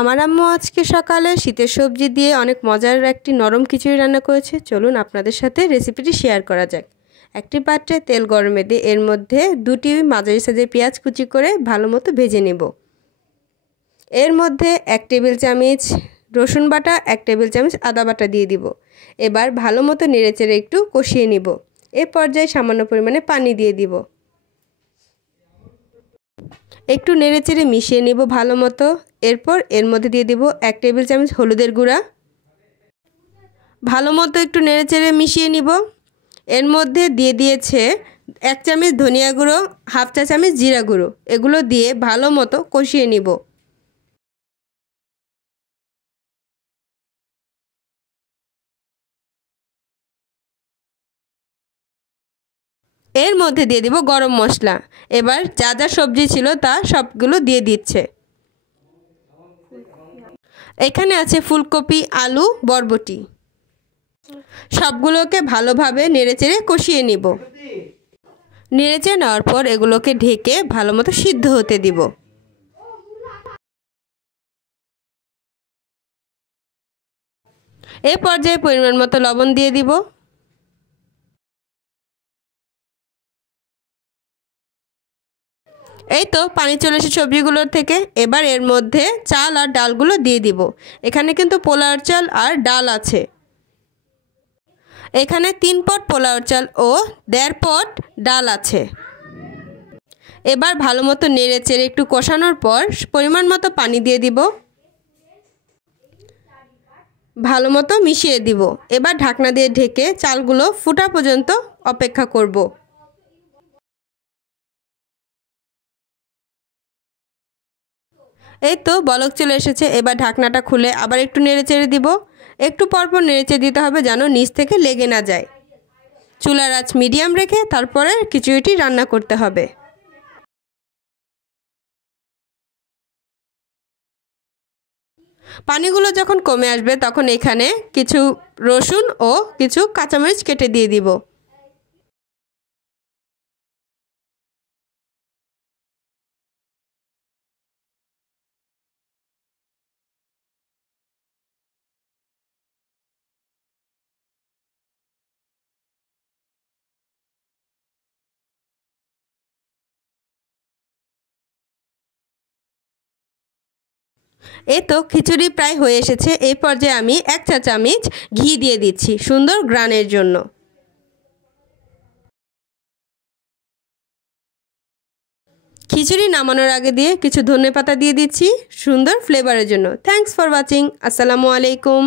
আমার আম্মু আজকে সকালে শীতের সবজি দিয়ে অনেক মজার একটি নরম খিচুড়ি রান্না করেছে। চলুন আপনাদের সাথে রেসিপিটি শেয়ার করা যাক। একটি পাত্রে তেল গরমে দিয়ে এর মধ্যে 2টি মাঝারি সাইজের পেঁয়াজ কুচি করে ভালো মতো ভেজে নেব। এর মধ্যে 1 টেবিল চামচ রসুন বাটা, 1 টেবিল চামচ আদা বাটা দিয়ে দিব। এবার ভালো মতো নেড়েচেড়ে একটু কষিয়ে নিব। এই পর্যায়ে সামান্য পরিমাণে পানি দিয়ে দিব। একটু নেড়েচেড়ে মিশিয়ে নেব ভালো মতো। এরপর এর মধ্যে দিয়ে দিব 1 টেবিল চামচ হলুদের গুঁড়া। ভালো মতো একটু নেড়েচেড়ে মিশিয়ে নিব। এর মধ্যে দিয়ে দিয়েছে 1 চামচ ধনিয়া গুঁড়ো, হাফ চা চামচ জিরা গুঁড়ো। এগুলো দিয়ে ভালো মতো কষিয়ে নিব। এর মধ্যে দিয়ে দিব গরম মশলা। এবার যা যা সবজি ছিল তা সবগুলো দিয়ে দিচ্ছে। এখানে আছে ফুলকপি, আলু, বরবটি। সবগুলোকে ভালোভাবে নেড়েচেড়ে কষিয়ে নিব। নেড়েচেড়ে নেওয়ার পর এগুলোকে ঢেকে ভালো মতো সিদ্ধ হতে দিব। এই পর্যায়ে পরিমাণ মতো লবণ দিয়ে দিব। এই তো পানি চলে এসেছে সবজিগুলোর থেকে। এবার এর মধ্যে চাল আর ডালগুলো দিয়ে দিব। এখানে কিন্তু পোলাওর চাল আর ডাল আছে। এখানে 3 পট পোলাওর চাল ও 1.5 পট ডাল আছে। এবার ভালো মতো নেড়েচেড়ে একটু কষানোর পর পরিমাণ মতো পানি দিয়ে দিব। ভালো মতো মিশিয়ে দিব। এবার ঢাকনা দিয়ে ঢেকে চালগুলো ফোটা পর্যন্ত অপেক্ষা করব। এই তো বলক চলে এসেছে। এবার ঢাকনাটা খুলে আবার একটু নেড়েচেড়ে দিব। একটু পরপর নেড়েচেড়ে দিতে হবে যেন নিচ থেকে লেগে না যায়। চুলার আঁচ মিডিয়াম রেখে তারপরে খিচুড়িটি রান্না করতে হবে। পানিগুলো যখন কমে আসবে তখন এখানে কিছু রসুন ও কিছু কাঁচামরিচ কেটে দিয়ে দিব। এই তো খিচুড়ি প্রায় হয়ে এসেছে। এই পর্যায়ে আমি 1 চা চামচ ঘি দিয়ে দিচ্ছি সুন্দর ঘ্রাণের জন্য। খিচুড়ি নামানোর আগে দিয়ে কিছু ধনেপাতা দিয়ে দিচ্ছি সুন্দর ফ্লেভারের জন্য। Thanks for watching. আসসালামু আলাইকুম।